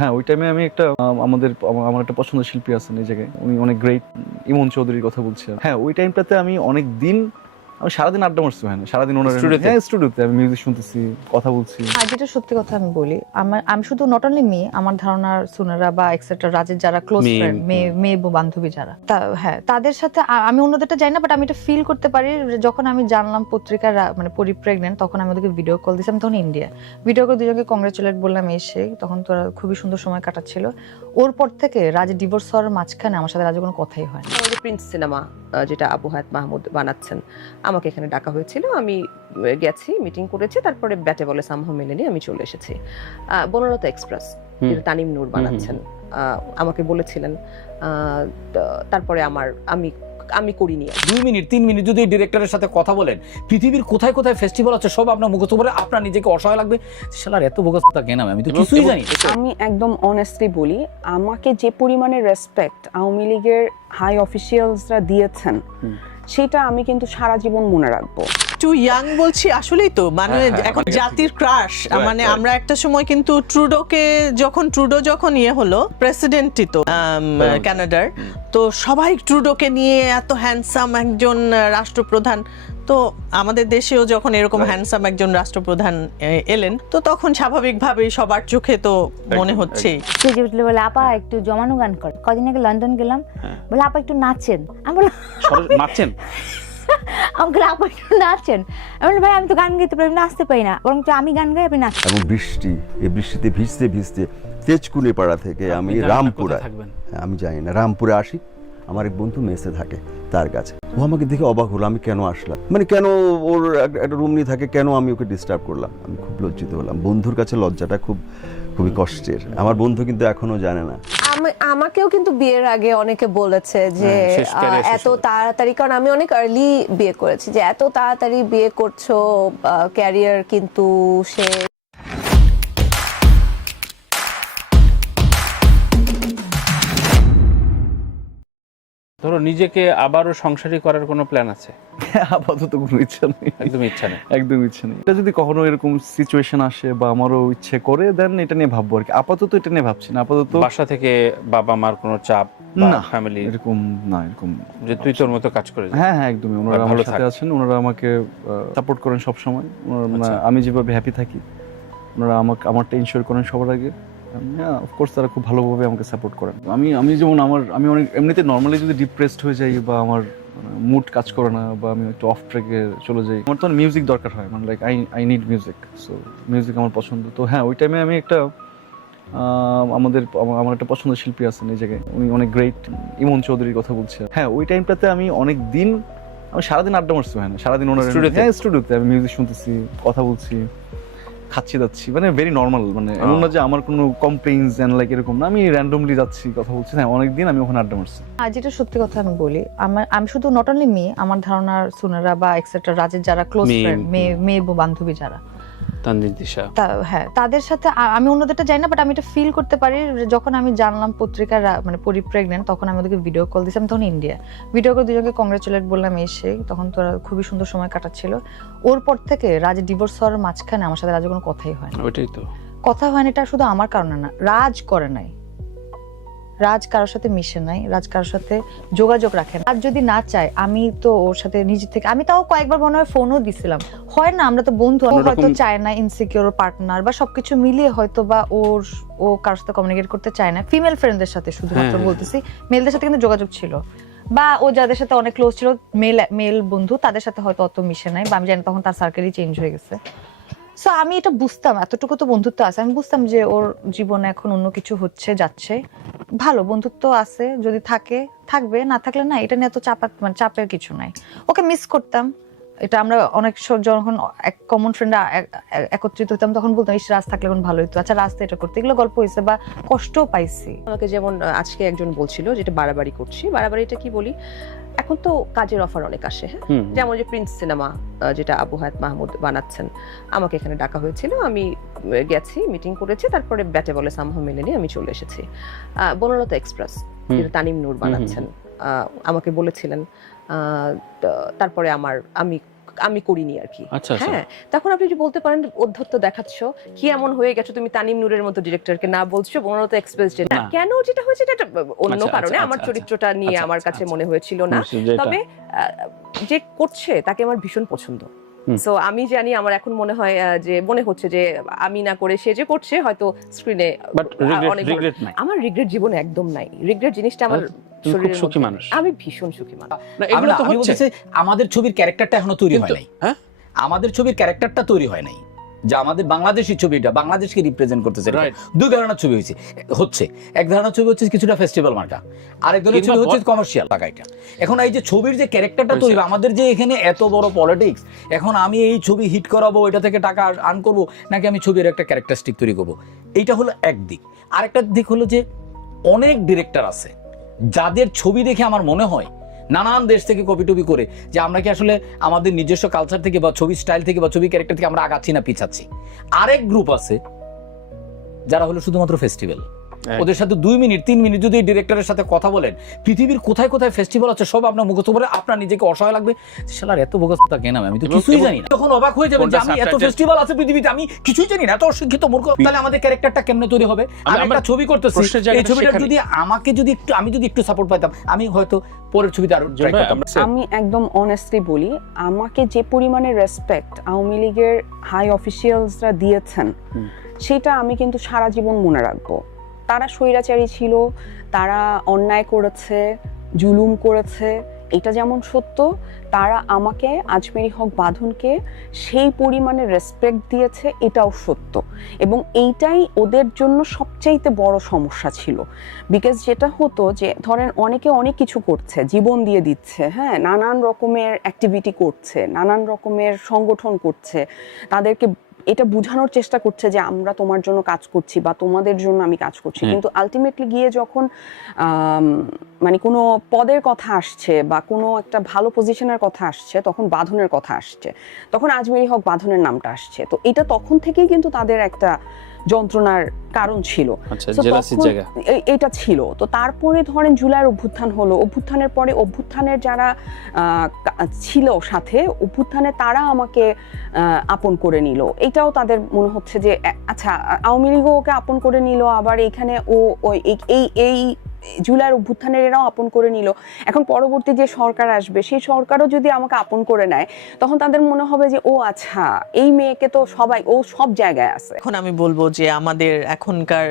হ্যাঁ, ওই টাইমে আমি একটা আমার একটা পছন্দের শিল্পী আছেন এই জায়গায়, উনি অনেক গ্রেট, ইমন চৌধুরীর কথা বলছি। হ্যাঁ, ওই টাইমটাতে আমি অনেক দিন, আমি সারাদিন আড্ডা মারছি, হয় না সারাদিন ওনার স্টুডিওতে আমি মিউজিক শুনতেছি, কথা বলছি। আর যেটা সত্যি কথা আমি বলি, আমি শুধু নট অনলি মি, আমার ধারণার সুনারা বা এক্সেট্রা রাজের যারা ক্লোজ ফ্রেন্ড, মেয়ে বান্ধবী যারা, হ্যাঁ তাদের সাথে আমি অন্যদেরটা জানি না, বাট আমি এটা ফিল করতে পারি। যখন আমি জানলাম পত্রিকার মানে পরি প্রেগনেন্ট, তখন আমি ওদেরকে ভিডিও কল দিয়েছি। আমি তখন ইন্ডিয়া ভিডিও করে দুজনকে কংগ্রেচুলেট বললাম এসে, তখন তোরা খুবই সুন্দর সময় কাটাচ্ছিল। ওর পর থেকে রাজের ডিভোর্স হওয়ার মাঝখানে আমার সাথে রাজের কোনো কথাই হয় না। প্রিন্স সিনেমা যেটা আবু হায়াত মাহমুদ বানাচ্ছেন, আমাকে এখানে ডাকা হয়েছিল, আমি গেছি, মিটিং করেছি, তারপরে ব্যাটে বলে সামহাও মেলে নিয়ে আমি চলে এসেছি। বনলতা এক্সপ্রেস যেটা তানিম নূর বানাচ্ছেন, আমাকে বলেছিলেন, তারপরে আমি করিনি। 2 মিনিট 3 মিনিট যদি ডিরেক্টরের সাথে কথা বলেন, পৃথিবীর কোথায় কোথায় ফেস্টিভ্যাল আছে সব আপনার মুখস্থ করে আপনার নিজেকে অসহায় লাগবে। শালার এত বোকাসতা কেন, আমি তো কিছুই জানি। আমি একদম অনেস্টলি বলি, আমাকে যে পরিমাণে রেসপেক্ট আওয়ামী লীগের হাই অফিসিয়ালসরা দিয়েছেন, সেটা আমি কিন্তু সারা জীবন মনে রাখবো। টু ইয়াং বলছি, আসলেই তো মানে এখন জাতির ক্রাশ। মানে আমরা একটা সময় কিন্তু ট্রুডো যখন ইয়ে হলো প্রেসিডেন্টই তো কানাডার, তো সবাই ট্রুডোকে নিয়ে এত হ্যান্ডসাম একজন রাষ্ট্রপ্রধান, তো আমাদের দেশেও যখন এরকম হ্যান্ডসাম একজন রাষ্ট্রপ্রধান এলেন, তো তখন স্বাভাবিকভাবেই সবার চোখে তো মনে হচ্ছেই। স্টেজে উঠলে বলে আপা একটু জমানো গান কর। কদিন আগে লন্ডন গেলাম, বলে আপা একটু নাচেন। আমি বললাম নাচছেন? আমাকে আপা একটু নাচেন। আমি বললাম ভাই আমি তো গান গাইতে পারি, নাচতে পারি না, বরং আমি গান গাই, আপনি নাচেন। এবং বৃষ্টি, এই বৃষ্টিতে ভিজতে ভিজতে তেজকুনি পাড়া থেকে আমি রামপুরা, আমি জানি না, রামপুরে আসি। আমার এক বন্ধু মেসে থাকে, তার কাছে ও আমাকে দেখে অবাক হলো, আমি কেন আসলাম, মানে কেন ওর একটা রুম নিয়ে থাকে, কেন আমি ওকে ডিস্টার্ব করলাম। আমি খুব লজ্জিত হলাম। বন্ধুর কাছে লজ্জাটা খুবই কষ্টের। আমার বন্ধু কিন্তু এখনো জানে না। আমাকেও কিন্তু বিয়ের আগে অনেকে বলেছে যে এত তাড়াতাড়ি, কারণ আমি অনেক আর্লি বিয়ে করেছি, যে এত তাড়াতাড়ি বিয়ে করছো, ক্যারিয়ার কিন্তু সে। ধরো নিজেকে আবারও সংসারী করার কোনো প্ল্যান আছে? আপাতত কোনো ইচ্ছা নেই, একদম ইচ্ছা নেই। একদম ইচ্ছা নেই। এটা যদি কখনো এরকম সিচুয়েশন আসে বা আমারও ইচ্ছে করে, দেন এটা নিয়ে ভাববো আর কি। আপাতত এটা নিয়ে ভাবছি না। আপাতত বাসা থেকে বাবা মার কোনো চাপ না, ফ্যামিলি এরকম না, এরকম যে তুই তোর মতো কাজ করে যা? হ্যাঁ হ্যাঁ, একদমই। ওনারা আমার সাথে আছেন, ওনারা আমাকে সাপোর্ট করেন সব সময়। আমি যেভাবে হ্যাপি থাকি, ওনারা আমারটা ইনশিওর করেন সবার আগে। হ্যাঁ, অফকোর্স তারা খুব ভালোভাবে আমাকে সাপোর্ট করেন। আমি যেমন আমি অনেক এমনিতে নর্মালি যদি ডিপ্রেসড হয়ে যাই বা আমার মুড কাজ করে না বা আমি একটু অফ ট্র্যাকে চলে যাই, আমার তখন মিউজিক দরকার হয়, মানে like I need music. So music আমার পছন্দ। তো হ্যাঁ, ওই টাইমে আমি একটা আমার একটা পছন্দের শিল্পী আছেন এই জায়গায়, উনি অনেক গ্রেট, ইমন চৌধুরীর কথা বলছি। হ্যাঁ, ওই টাইমটাতে আমি অনেক দিন, আমি সারাদিন আড্ডা মারছি, হয় না সারাদিন ওনার স্টুডিওতে আমি মিউজিক শুনতেছি, কথা বলছি, খাচ্ছি যাচ্ছি, মানে ভেরি নর্মাল। মানে এমন না যে আমার কোনো কমপ্লেইনস এন্ড লাইক এরকম না, আমি র্যান্ডমলি যাচ্ছি, কথা বলছি। হ্যাঁ, অনেকদিন আমি ওখানে আড্ডা মারছি। আর যেটা সত্যি কথা আমি বলি, আমি শুধু নট অনলি মি, আমার ধারণার সুনারা বা এক্সেট্রা রাজের যারা ক্লোজ ফ্রেন্ড, মেয়ে বান্ধবী যারা, হ্যাঁ তাদের সাথে আমি অন্যদেরটা জানি না, বাট আমি এটা ফিল করতে পারি। যখন আমি জানলাম পত্রিকার মানে পরি প্রেগনেন্ট, তখন আমি ওদেরকে ভিডিও কল দিয়েছি। আমি তখন ইন্ডিয়া ভিডিও করে দুজনকে কংগ্রেচুলেট বললাম এসে, তখন তোরা খুবই সুন্দর সময় কাটাচ্ছিল। ওর পর থেকে রাজের ডিভোর্স হওয়ার মাঝখানে আমার সাথে রাজের কোনো কথাই হয় না। ওইটাই তো কথা হয় না, এটা শুধু আমার কারণে না, রাজ করে নাই, রাজ কারোর সাথে মিশে নাই, রাজ কারোর সাথে যোগাযোগ রাখে না। আর যদি না চায়, আমি তো ওর সাথে নিজে থেকে, আমি তাও কয়েকবার মনে হয় ফোনও দিছিলাম, হয় না আমরা তো বন্ধু, হয়তো চায় না ইনসিকিউর পার্টনার বা সবকিছু মিলিয়ে হয়তো বা ও কারোর সাথে কমিউনিকেট করতে চায় না। ফিমেল ফ্রেন্ডদের সাথে শুধুমাত্র বলতেছি, মেলদের সাথে কিন্তু যোগাযোগ ছিল, বা ও যাদের সাথে অনেক ক্লোজ ছিল মেল বন্ধু, তাদের সাথে হয়তো অত মিশে নাই, বা আমি জানি তখন তার সার্কেলই চেঞ্জ হয়ে গেছে। সো আমি এটা বুঝতাম, এতটুকু তো বন্ধুত্ব আছে, আমি বুঝতাম যে ওর জীবনে এখন অন্য কিছু হচ্ছে যাচ্ছে, ভালো বন্ধুত্ব আছে, যদি থাকবে, না থাকলে না, এটা নিয়ে এত চাপের কিছু নাই। ওকে মিস করতাম, এটা আমরা অনেক যখন এক কমন ফ্রেন্ড একত্রিত হতাম, তখন বলতাম ইস রাজ থাকলে এখন ভালো হইতো, আচ্ছা রাজ তো এটা করতে, এগুলো গল্প হয়েছে বা কষ্টও পাইছি। আমাকে যেমন আজকে একজন বলছিল যেটা বাড়াবাড়ি করছি, বাড়াবাড়িটা কি বলি, এখন তো কাজের অফার অনেক আসে, হ্যাঁ, যেমন যে প্রিন্স সিনেমা যেটা আবু হায়াত মাহমুদ বানাচ্ছেন, আমাকে এখানে ডাকা হয়েছিল, আমি গেছি, মিটিং করেছি, তারপরে ব্যাটে বলে সামহাও মেলে নিয়ে আমি চলে এসেছি। বনলতা এক্সপ্রেস যেটা তানিম নূর বানাচ্ছেন, আমাকে বলেছিলেন, তারপরে আমি করিনি আর কি। আচ্ছা, আচ্ছা। হ্যাঁ, তখন আপনি যদি বলতে পারেন অধ্যত্ত দেখাচ্ছ, কি এমন হয়ে গেছো তুমি তানিম নূরের মতো ডিরেক্টরকে না বলছো, ওনারা তো এক্সপ্রেস যে না। কেন যেটা হয়েছে এটা অন্য আচ্ছা, কারণে আচ্ছা, আমার আচ্ছা, চরিত্রটা নিয়ে আচ্ছা, আমার কাছে আচ্ছা। মনে হয়েছিল না। যেটা- তবে যে করছে তাকে আমার ভীষণ পছন্দ। সো আমি জানি, আমার এখন মনে হয় যে মনে হচ্ছে যে আমি না করে সে যে করছে হয়তো স্ক্রিনে বাট রিগ্রেট নাই। আমার রিগ্রেট জীবনে একদম নাই। রিগ্রেট জিনিসটা আমার তুমি খুব শরীরের সুখী মধ্যে মানুষ। নেই। আমি ভীষণ সুখী মানুষ। না, এগুলো তো আমি হচ্ছে বলতেছি, আমাদের ছবির ক্যারেক্টারটা এখনো তৈরি হয় কিন্তু- নাই। হ্যাঁ? আমাদের ছবির ক্যারেক্টারটা তৈরি হয় নাই, যে আমাদের বাংলাদেশি ছবিটা বাংলাদেশকে রিপ্রেজেন্ট করতেছে। Right. দুই ধরনের ছবি হচ্ছে এক ধরনের ছবি হচ্ছে কিছুটা ফেস্টিভ্যাল মার্কা, আরেক ধরনের ছবি হচ্ছে কমার্শিয়াল টাকা। এটা এখন এই যে ছবির যে ক্যারেক্টারটা তৈরি হবে, আমাদের যে এখানে এত বড় পলিটিক্স, এখন আমি এই ছবি হিট করাবো, এটা থেকে টাকা আর্ন করবো, নাকি আমি ছবির একটা ক্যারেক্টারিস্টিক তৈরি করবো, এইটা হলো একদিক। আরেকটা দিক হলো যে অনেক ডিরেক্টর আছে যাদের ছবি দেখে আমার মনে হয় নানান দেশ থেকে কপি টপি করে যে আমরা কি আসলে আমাদের নিজস্ব কালচার থেকে বা ছবি স্টাইল থেকে বা ছবি ক্যারেক্টার থেকে আমরা আগাচ্ছি না পিছাচ্ছি। আরেক গ্রুপ আছে যারা হলো শুধুমাত্র ফেস্টিভ্যাল। ওদের সাথে 2 মিনিট 3 মিনিট যদি ডিরেক্টরের সাথে কথা বলেন, পৃথিবীর কোথায় কোথায় ফেস্টিভ্যাল আছে সব আপনার মুখস্থ করে আপনার নিজেকে অসহায় লাগবে, শালার এত বোকাসতা কেন, আমি তো কিছুই জানি না। তখন অবাক হয়ে যাবেন যে আমি এত ফেস্টিভ্যাল আছে পৃথিবীতে, আমি কিছুই জানি না, এত অশিক্ষিত মূর্খ। তাহলে আমাদের ক্যারেক্টারটা কেমনে তৈরি হবে? আমি একটা ছবি করতেছি, এই ছবিটা যদি আমি যদি একটু সাপোর্ট পাইতাম, আমি হয়তো পরের ছবিতে আরো ট্রাই করতাম। আমি একদম অনেস্টলি বলি, আমাকে যে পরিমাণে রেসপেক্ট আওয়ামী লীগের হাই অফিসিয়ালসরা দিয়েছেন, সেটা আমি কিন্তু সারা জীবন মনে রাখবো। তারা স্বৈরাচারী ছিল, তারা অন্যায় করেছে, জুলুম করেছে, এটা যেমন সত্য, তারা আমাকে আজমেরি হক বাঁধনকে সেই পরিমাণে রেসপেক্ট দিয়েছে, এটাও সত্য। এবং এইটাই ওদের জন্য সবচাইতে বড় সমস্যা ছিল। বিকজ যেটা হতো যে ধরেন অনেকে অনেক কিছু করছে, জীবন দিয়ে দিচ্ছে, হ্যাঁ, নানান রকমের অ্যাক্টিভিটি করছে, নানান রকমের সংগঠন করছে, তাদেরকে এটা বোঝানোর চেষ্টা করছে যে আমরা তোমার জন্য কাজ করছি বা তোমাদের জন্য আমি কাজ করছি, কিন্তু আলটিমেটলি গিয়ে যখন মানে কোনো পদের কথা আসছে বা কোনো একটা ভালো পজিশনের কথা আসছে, তখন বাঁধনের কথা আসছে, তখন আজমেরি হক বাঁধনের নামটা আসছে। তো এটা তখন থেকেই কিন্তু তাদের একটা যন্ত্রণার কারণ ছিল। So তখন এটা ছিল। তো তারপরে ধরেন জুলাইয়ের অভ্যুত্থান হলো, অভ্যুত্থানের পরে অভ্যুত্থানের যারা ছিল সাথে, অভ্যুত্থানে তারা আমাকে আপন করে নিল। এটাও তাদের মনে হচ্ছে যে আচ্ছা আওয়ামী লীগও ওকে আপন করে নিল, আবার এখানে ও এই জুলাইয়ের অভ্যুত্থানের এরাও আপন করে নিল। এখন পরবর্তী যে সরকার আসবে, সেই সরকারও যদি আমাকে আপন করে নেয়, তখন তাদের মনে হবে যে ও আচ্ছা এই মেয়েকে তো সবাই, ও সব জায়গায় আছে। এখন আমি বলবো যে আমাদের এখনকার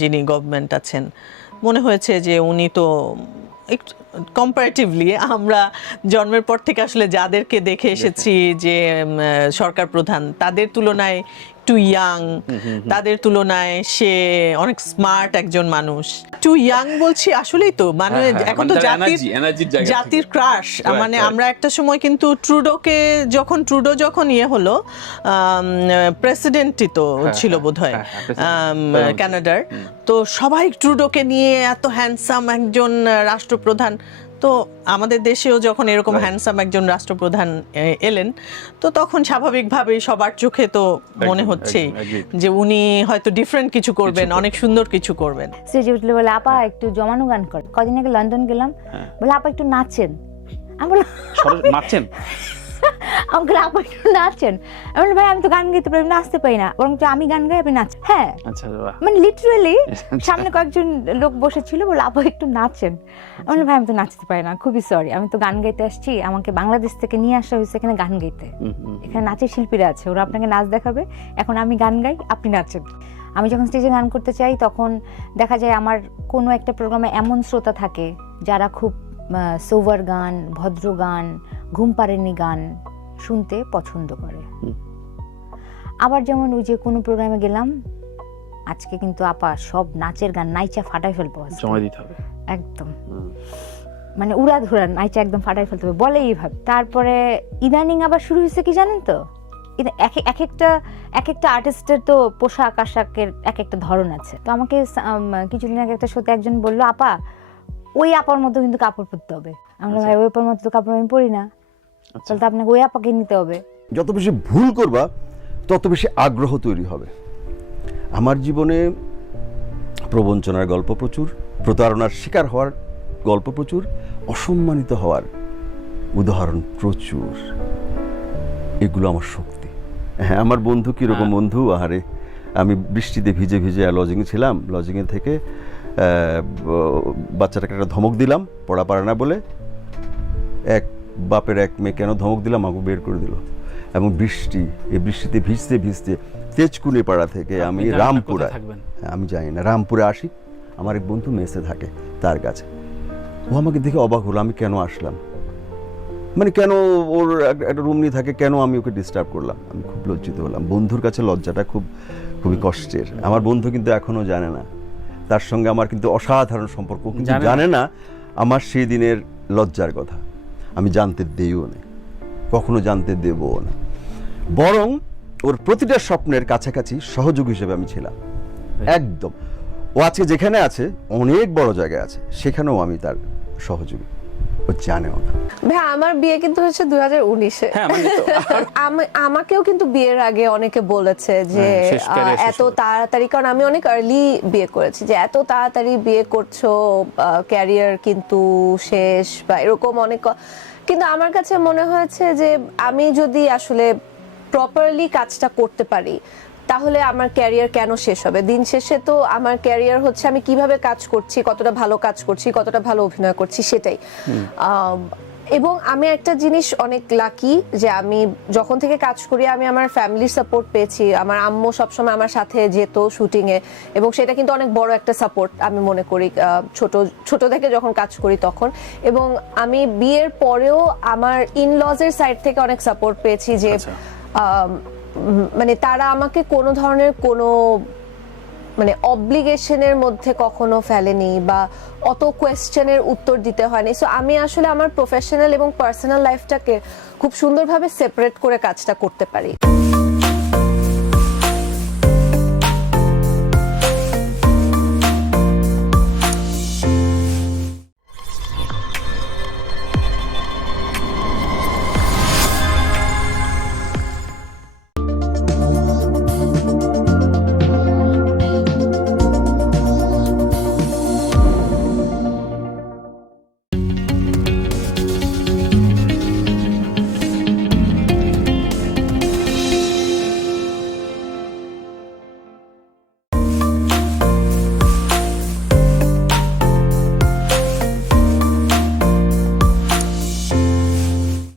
যিনি গভর্নমেন্ট আছেন, মনে হয়েছে যে উনি তো কম্পারেটিভলি আমরা জন্মের পর থেকে আসলে যাদেরকে দেখে এসেছি যে সরকার প্রধান, তাদের তুলনায় টু ইয়াং, তাদের তুলনায় সে অনেক স্মার্ট একজন মানুষ। টু ইয়াং বলছি আসলেই তো মানে এখন তো জাতির ক্রাশ। মানে আমরা একটা সময় কিন্তু ট্রুডো যখন ইয়ে হলো, প্রেসিডেন্টই তো ছিল বোধহয় কানাডার, তো সবাই ট্রুডোকে নিয়ে এত হ্যান্ডসাম একজন রাষ্ট্রপ্রধান। তো আমাদের দেশেও যখন এরকম হ্যান্ডসাম একজন রাষ্ট্রপ্রধান এলেন, তো তখন স্বাভাবিকভাবেই সবার চোখে তো মনে হচ্ছে যে উনি হয়তো ডিফারেন্ট কিছু করবেন, অনেক সুন্দর কিছু করবেন। স্টেজে উঠলে বলে আপা একটু জমানো গান করে। কদিন আগে লন্ডন গেলাম, বলে আপা একটু নাচেন। আমি বললাম নাচেন, আমাকে আপা একটু নাচেন। আমি বললাম ভাই আমি তো গান গাইতে পারি, নাচতে পারি না, বরং আমি গান গাই আপনি নাচ। হ্যাঁ মানে লিটারালি সামনে কয়েকজন লোক বসেছিল, বলে আপা একটু নাচেন। আমি বললাম ভাই আমি তো নাচতে পারি না, খুবই সরি, আমি তো গান গাইতে আসছি, আমাকে বাংলাদেশ থেকে নিয়ে আসা হয়েছে এখানে গান গাইতে, এখানে নাচের শিল্পীরা আছে, ওরা আপনাকে নাচ দেখাবে, এখন আমি গান গাই আপনি নাচেন। আমি যখন স্টেজে গান করতে চাই, তখন দেখা যায় আমার কোনো একটা প্রোগ্রামে এমন শ্রোতা থাকে যারা খুব সোভার গান, ভদ্র গান, ঘুম পাড়েনি গান শুনতে পছন্দ করে। আবার যেমন ওই যে কোনো প্রোগ্রামে গেলাম, আজকে কিন্তু আপা সব নাচের গান নাইচা ফাটাই ফেলবো, সময় দিতে হবে একদম, মানে উড়াধুরা নাইচা একদম ফাটাই ফেলতে হবে, বলে এইভাবে। তারপরে ইদানিং আবার শুরু হয়েছে কি জানেন তো, এক একটা আর্টিস্টের তো পোশাক আশাকের এক একটা ধরন আছে। তো আমাকে কিছুদিন আগে একটা শোতে একজন বললো আপা ওই আপার মতো কিন্তু কাপড় পরতে হবে। আমরা ভাই ওই আপার মতো তো কাপড় আমি পরি না, তাহলে তো আপনাকে ওই আপাকে নিতে হবে। যত বেশি ভুল করবা তত বেশি আগ্রহ তৈরি হবে। আমার জীবনে প্রবঞ্চনার গল্প প্রচুর, প্রতারণার শিকার হওয়ার গল্প প্রচুর, অসম্মানিত হওয়ার উদাহরণ প্রচুর। এগুলো আমার শক্তি। হ্যাঁ, আমার বন্ধু কীরকম বন্ধু, আহারে আমি বৃষ্টিতে ভিজে ভিজে লজিংয়ে ছিলাম, লজিংয়ে থেকে বাচ্চাটাকে একটা ধমক দিলাম পড়া পারে না বলে, এক বাপের এক মেয়ে কেন ধমক দিলাম আমাকে বের করে দিল। এবং এই বৃষ্টিতে ভিজতে ভিজতে তেজকুনি পাড়া থেকে আমি রামপুরা, আমি জানি না, রামপুরে আসি, আমার এক বন্ধু মেসে থাকে তার কাছে। ও আমাকে দেখে অবাক হলো আমি কেন আসলাম, মানে কেন ওর একটা রুম নিয়ে থাকে, কেন আমি ওকে ডিস্টার্ব করলাম। আমি খুব লজ্জিত হলাম। বন্ধুর কাছে লজ্জাটা খুবই কষ্টের। আমার বন্ধু কিন্তু এখনো জানে না, তার সঙ্গে আমার কিন্তু অসাধারণ সম্পর্ক, কিন্তু জানে না আমার সেই দিনের লজ্জার কথা। আমি জানতে দিইও না, কখনো জানতে দেবও না, বরং ওর প্রতিটা স্বপ্নের কাছাকাছি সহযোগী হিসেবে আমি ছিলাম একদম। ও আজকে যেখানে আছে অনেক বড় জায়গায় আছে, সেখানেও আমি তার সহযোগী, ও জানেও না। ভাই আমার বিয়ে কিন্তু হচ্ছে 2019-এ। আমাকেও কিন্তু বিয়ের আগে অনেকে বলেছে যে এত তাড়াতাড়ি, কারণ আমি অনেক আর্লি বিয়ে করেছি, যে এত তাড়াতাড়ি বিয়ে করছো, ক্যারিয়ার কিন্তু শেষ বা এরকম অনেক। কিন্তু আমার কাছে মনে হয়েছে যে আমি যদি আসলে প্রপারলি কাজটা করতে পারি তাহলে আমার ক্যারিয়ার কেন শেষ হবে। দিন শেষে তো আমার ক্যারিয়ার হচ্ছে আমি কিভাবে কাজ করছি, কতটা ভালো কাজ করছি, কতটা ভালো অভিনয় করছি, সেটাই। এবং আমি একটা জিনিস অনেক লাকি যে আমি যখন থেকে কাজ করি আমি আমার ফ্যামিলির সাপোর্ট পেয়েছি। আমার আম্মু সবসময় আমার সাথে যেত শুটিংয়ে, এবং সেটা কিন্তু অনেক বড় একটা সাপোর্ট আমি মনে করি ছোট থেকে যখন কাজ করি তখন। এবং আমি বিয়ের পরেও আমার ইনলজের সাইড থেকে অনেক সাপোর্ট পেয়েছি, যে মানে তারা আমাকে কোনো ধরনের কোনো মানে অব্লিগেশনের মধ্যে কখনো ফেলেনি বা অত কোয়েশ্চেনের উত্তর দিতে হয়নি। সো আমি আসলে আমার প্রফেশনাল এবং পার্সোনাল লাইফটাকে খুব সুন্দরভাবে সেপারেট করে কাজটা করতে পারি।